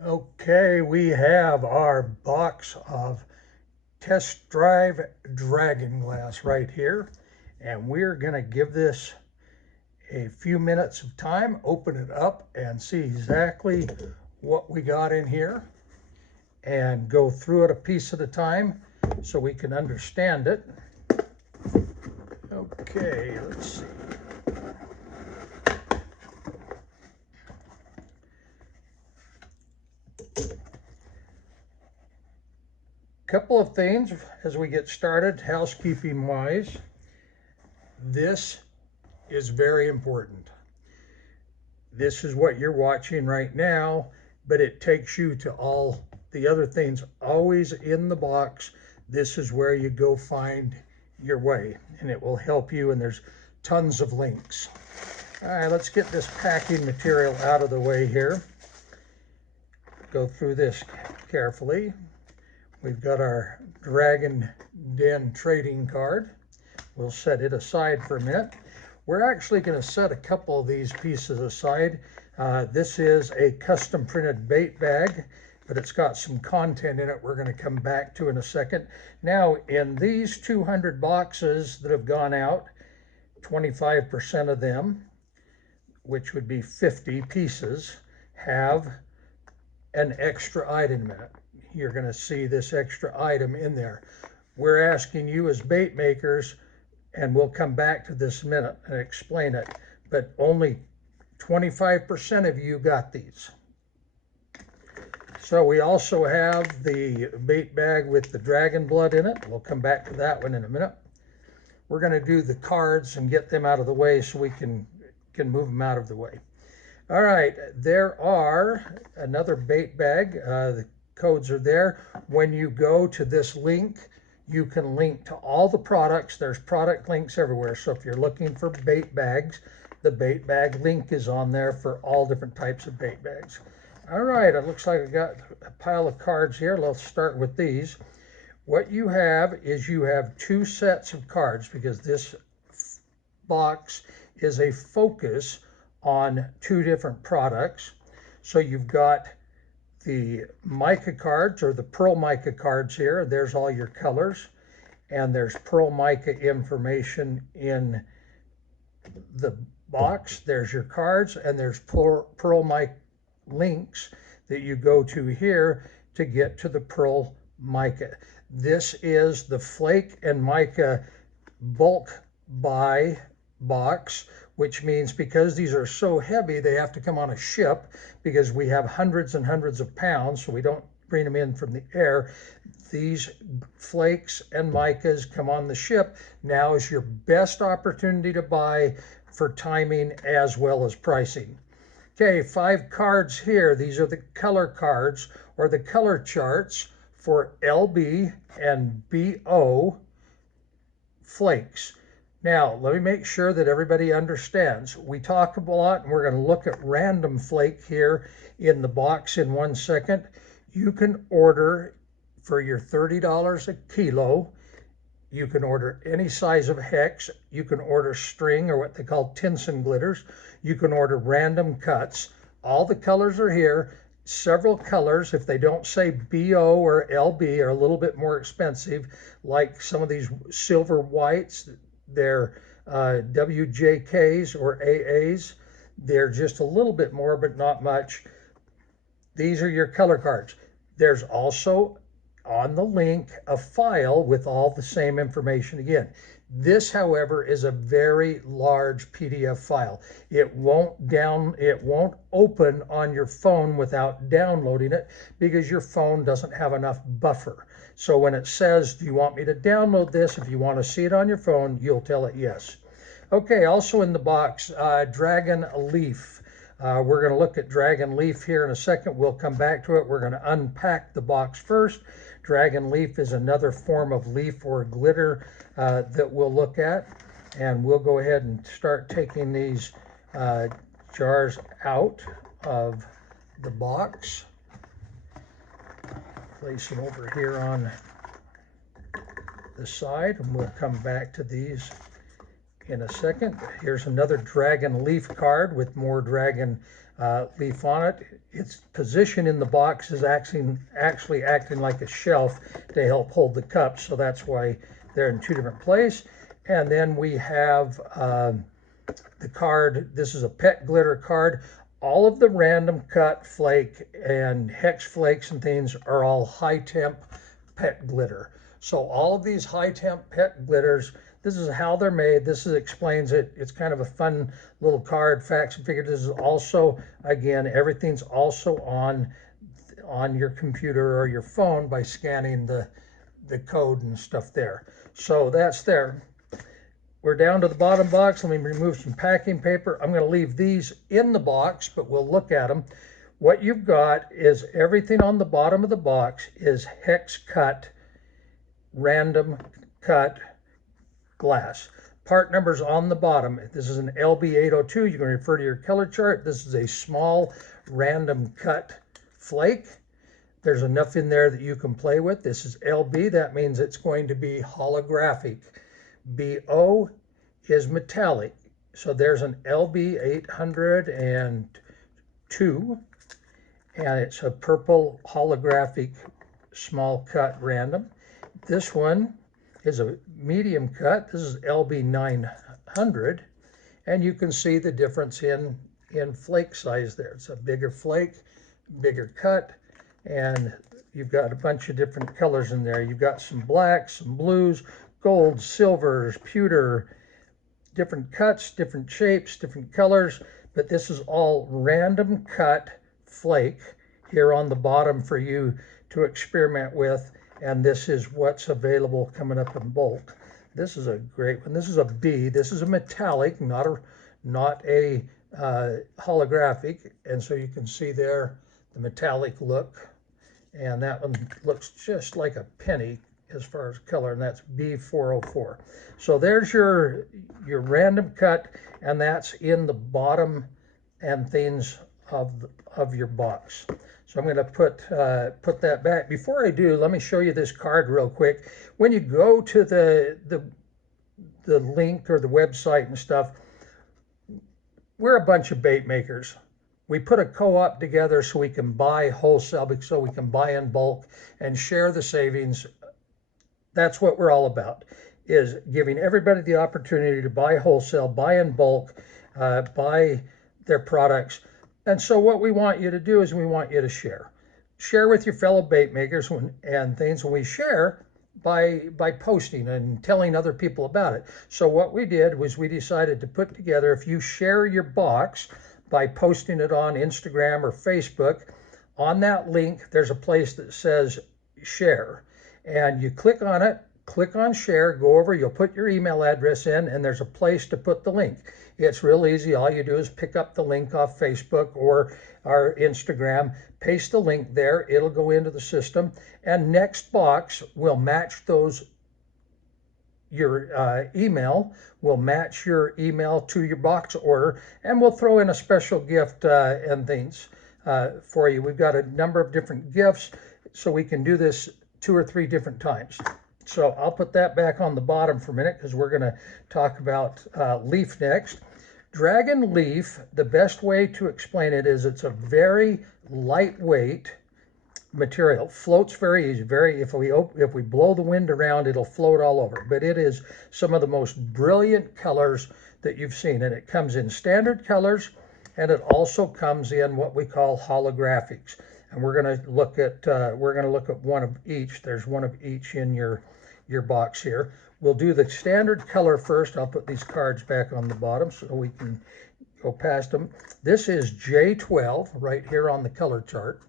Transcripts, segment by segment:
Okay, we have our box of test drive dragon glass right here, and we're going to give this a few minutes of time, open it up and see exactly what we got in here and go through it a piece at a time so we can understand it. Okay, let's see. Couple of things as we get started, housekeeping wise. This is very important. This is what you're watching right now, but it takes you to all the other things always in the box. This is where you go find your way, and it will help you, and there's tons of links. All right, let's get this packing material out of the way here. Go through this carefully. We've got our Dragon Den trading card. We'll set it aside for a minute. We're actually going to set a couple of these pieces aside. This is a custom printed bait bag, but it's got some content in it we're going to come back to in a second. Now, in these 200 boxes that have gone out, 25% of them, which would be 50 pieces, have an extra item in it. You're going to see this extra item in there. We're asking you as bait makers, and we'll come back to this in a minute and explain it, but only 25% of you got these. So we also have the bait bag with the dragon blood in it. We'll come back to that one in a minute. We're going to do the cards and get them out of the way so we can move them out of the way. All right, there are another bait bag. The codes are there. When you go to this link, you can link to all the products. There's product links everywhere. So if you're looking for bait bags, the bait bag link is on there for all different types of bait bags. All right, it looks like I got a pile of cards here. Let's start with these. What you have is you have two sets of cards because this box is a focus on two different products. So you've got the mica cards, or the Pearl Mica cards here. There's all your colors, and there's Pearl Mica information in the box. There's your cards, and there's Pearl Mica links that you go to here to get to the Pearl Mica. This is the Flake and Mica bulk buy box, which means because these are so heavy, they have to come on a ship because we have hundreds and hundreds of pounds, so we don't bring them in from the air. These flakes and micas come on the ship. Now is your best opportunity to buy for timing as well as pricing. Okay, 5 cards here. These are the color cards or the color charts for LB and BO flakes. Now, let me make sure that everybody understands. We talk a lot, and we're going to look at random flake here in the box in 1 second. You can order for your $30 a kilo. You can order any size of hex. You can order string, or what they call tinsel glitters. You can order random cuts. All the colors are here. Several colors, if they don't say BO or LB, are a little bit more expensive, like some of these silver whites. They're WJKs or AAs. They're just a little bit more, but not much. These are your color cards. There's also on the link a file with all the same information again. This, however, is a very large PDF file. It won't open on your phone without downloading it because your phone doesn't have enough buffer. So when it says, do you want me to download this? If you want to see it on your phone, you'll tell it yes. Okay, also in the box, Dragon Leaf. We're going to look at Dragon Leaf here in a second. We'll come back to it. We're going to unpack the box first. Dragon Leaf is another form of leaf or glitter that we'll look at. And we'll go ahead and start taking these jars out of the box. Place them over here on the side, and we'll come back to these in a second. Here's another dragon leaf card with more dragon leaf on it. Its position in the box is actually acting like a shelf to help hold the cups, so that's why they're in two different places. And then we have the card. This is a pet glitter card. All of the random cut flake and hex flakes and things are all high temp pet glitter. So all of these high temp pet glitters, this is how they're made. This explains it. It's kind of a fun little card, facts and figures. This is also, again, everything's also on your computer or your phone by scanning the code and stuff there. So that's there. We're down to the bottom box. Let me remove some packing paper. I'm going to leave these in the box, but we'll look at them. What you've got is everything on the bottom of the box is hex cut, random cut glass. Part numbers on the bottom. This is an LB802. You can refer to your color chart. This is a small random cut flake. There's enough in there that you can play with. This is LB. That means it's going to be holographic. BO is metallic. So there's an LB802, and it's a purple holographic small cut random. This one is a medium cut. This is LB900, and you can see the difference in flake size there. It's a bigger flake, bigger cut, and you've got a bunch of different colors in there. You've got some blacks, some blues, gold, silvers, pewter, different cuts, different shapes, different colors, but this is all random cut flake here on the bottom for you to experiment with, and this is what's available coming up in bulk. This is a great one. This is a B. This is a metallic, not a holographic, and so you can see there the metallic look, and that one looks just like a penny as far as color, and that's B404. So there's your random cut, and that's in the bottom and things of your box. So I'm going to put that back. Before I do, let me show you this card real quick. When you go to the link or the website and stuff, we're a bunch of bait makers. We put a co-op together so we can buy wholesale, so we can buy in bulk and share the savings. That's what we're all about, is giving everybody the opportunity to buy wholesale, buy in bulk, buy their products. And so what we want you to do is we want you to share. Share with your fellow bait makers and things. When we share by posting and telling other people about it. So what we did was we decided to put together, if you share your box by posting it on Instagram or Facebook, on that link, there's a place that says share. And you click on it, click on share, go over, you'll put your email address in, and there's a place to put the link. It's real easy. All you do is pick up the link off Facebook or our Instagram, paste the link there, it'll go into the system, and next box will match your email, will match your email to your box order, and we'll throw in a special gift and things for you. We've got a number of different gifts, so we can do this 2 or 3 different times. So I'll put that back on the bottom for a minute because we're going to talk about leaf next. Dragon leaf, the best way to explain it is it's a very lightweight material. Floats very easy. If we blow the wind around, it'll float all over. But it is some of the most brilliant colors that you've seen, and it comes in standard colors, and it also comes in what we call holographics. And we're going to look at one of each. There's one of each in your box here. We'll do the standard color first. I'll put these cards back on the bottom so we can go past them. This is J12 right here on the color chart.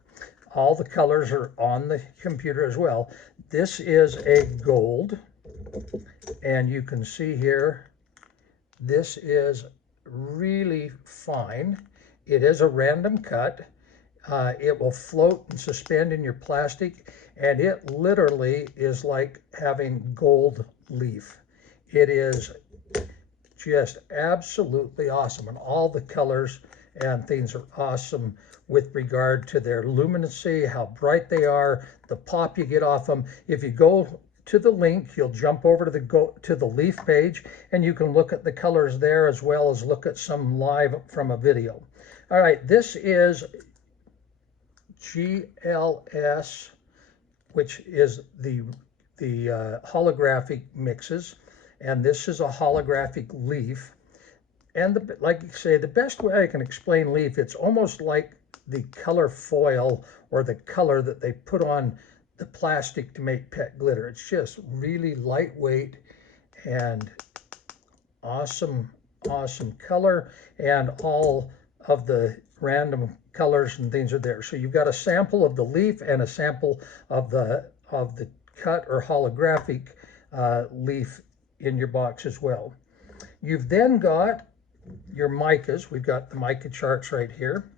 All the colors are on the computer as well. This is a gold, and you can see here, this is really fine. It is a random cut. It will float and suspend in your plastic, and it literally is like having gold leaf. It is just absolutely awesome, and all the colors and things are awesome with regard to their luminancy, how bright they are, the pop you get off them. If you go to the link, you'll jump over to the leaf page, and you can look at the colors there as well as look at some live from a video. All right, this is GLS, which is the holographic mixes, and this is a holographic leaf. And like you say, the best way I can explain leaf, it's almost like the color foil or the color that they put on the plastic to make pet glitter. It's just really lightweight and awesome color, and all of the random colors and things are there. So you've got a sample of the leaf and a sample of the cut or holographic leaf in your box as well. You've then got your micas. We've got the mica charts right here.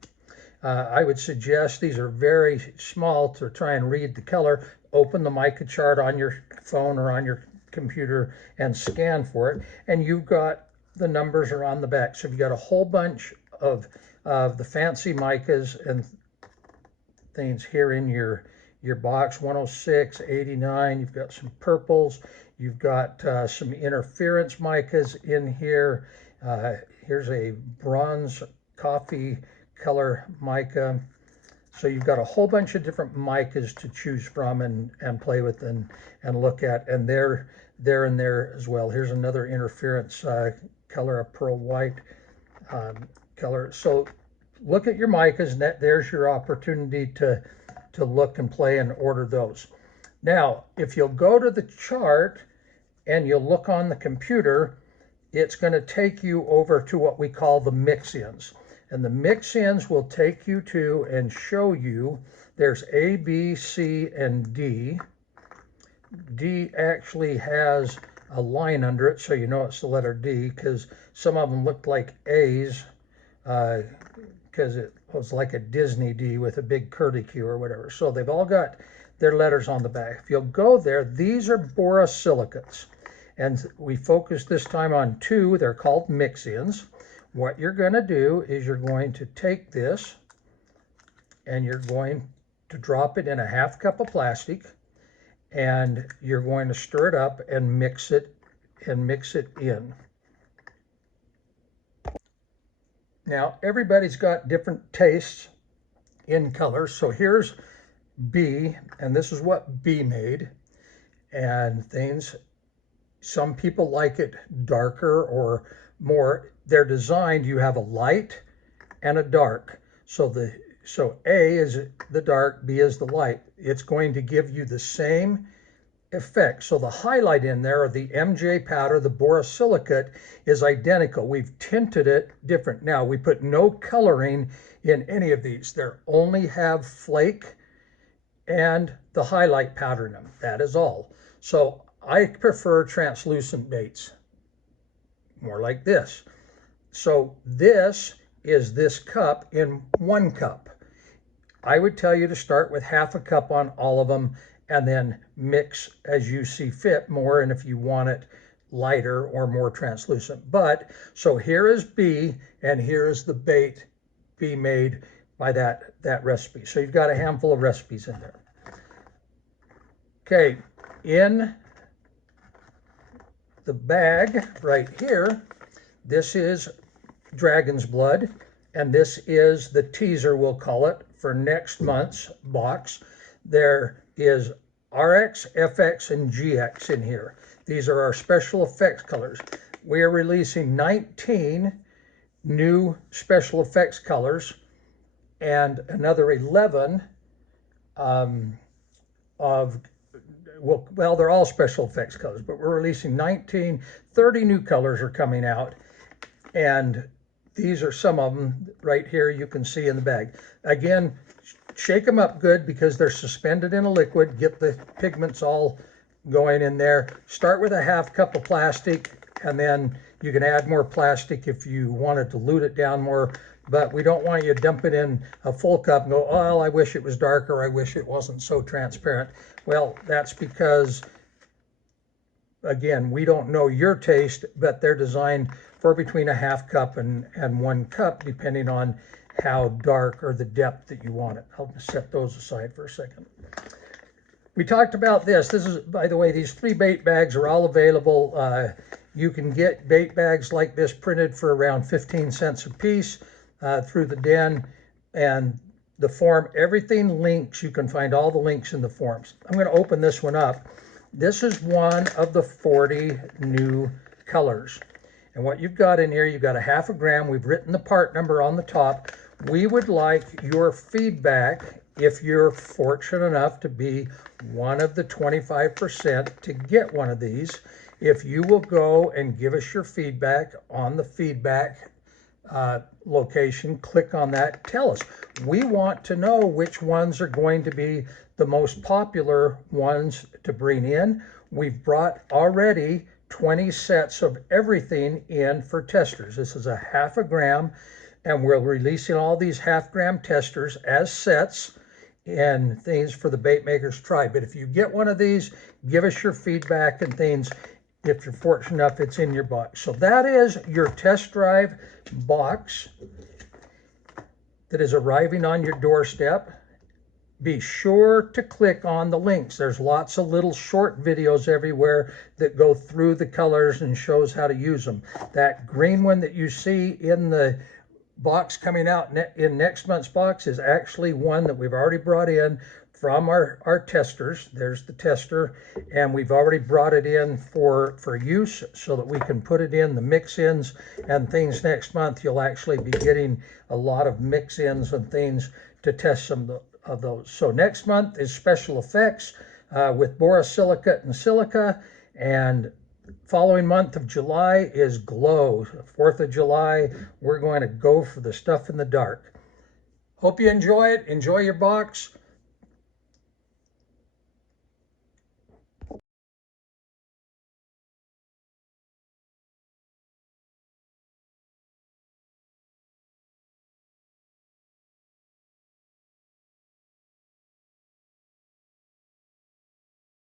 I would suggest these are very small to try and read the color. Open the mica chart on your phone or on your computer and scan for it, and you've got the numbers are on the back. So you've got a whole bunch of the fancy micas and things here in your box. 106, 89. You've got some purples. You've got some interference micas in here. Here's a bronze coffee color mica. So you've got a whole bunch of different micas to choose from and play with and look at, and they're in there as well. Here's another interference color, a pearl white color. So look at your micas, and there's your opportunity to look and play and order those. Now, if you'll go to the chart and you'll look on the computer, it's going to take you over to what we call the mix-ins. And the mix-ins will take you to and show you there's A, B, C, and D. D actually has a line under it, so you know it's the letter D, because some of them looked like A's, because it was like a Disney D with a big curlicue or whatever. So they've all got their letters on the back. If you'll go there, these are borosilicates. And we focus this time on two. They're called mix-ins. What you're going to do is you're going to take this and you're going to drop it in a half cup of plastic, and you're going to stir it up and mix it in. Now, everybody's got different tastes in colors. So here's B, and this is what B made and things. Some people like it darker or more. They're designed, you have a light and a dark. So A is the dark, B is the light. It's going to give you the same effect. So the highlight in there, or the MJ powder, the borosilicate, is identical. We've tinted it different. Now, we put no coloring in any of these. They only have flake and the highlight powder in them. That is all. So I prefer translucent baits, more like this. So this is this cup in 1 cup. I would tell you to start with half a cup on all of them and then mix as you see fit more, and if you want it lighter or more translucent. But so here is B, and here is the bait B made by that recipe. So you've got a handful of recipes in there. Okay, in the bag right here, this is dragon's blood, and this is the teaser, we'll call it, for next month's box. There is RX, FX, and GX in here. These are our special effects colors. We are releasing 19 new special effects colors and another 11 well, they're all special effects colors, but we're releasing 19, 30 new colors are coming out, and these are some of them right here you can see in the bag. Again, shake them up good because they're suspended in a liquid. Get the pigments all going in there. Start with a half cup of plastic, and then you can add more plastic if you want to dilute it down more, but we don't want you to dump it in a full cup and go, oh, I wish it was darker, I wish it wasn't so transparent. Well, that's because, again, we don't know your taste, but they're designed for between a half cup and 1 cup, depending on how dark or the depth that you want it. I'll just set those aside for a second. We talked about this. This is, by the way, these 3 bait bags are all available. You can get bait bags like this printed for around 15 cents a piece through the den. And the form, everything links. You can find all the links in the forms. I'm going to open this one up. This is one of the 40 new colors. And what you've got in here, you've got a 1/2 gram. We've written the part number on the top. We would like your feedback if you're fortunate enough to be one of the 25% to get one of these. If you will go and give us your feedback on the feedback location, click on that, tell us. We want to know which ones are going to be the most popular ones to bring in. We've brought already 20 sets of everything in for testers. This is a 1/2 gram, and we're releasing all these 1/2 gram testers as sets and things for the bait makers try. But if you get one of these, give us your feedback and things. If you're fortunate enough, it's in your box. So that is your test drive box that is arriving on your doorstep. Be sure to click on the links. There's lots of little short videos everywhere that go through the colors and shows how to use them. That green one that you see in the box coming out in next month's box is actually one that we've already brought in from our testers. There's the tester, and we've already brought it in for use so that we can put it in the mix-ins and things. Next month you'll actually be getting a lot of mix-ins and things to test some of those. So next month is special effects with borosilicate and silica, and following month of July is glow. 4th of July, we're going to go for the stuff in the dark. Hope you enjoy it. Enjoy your box.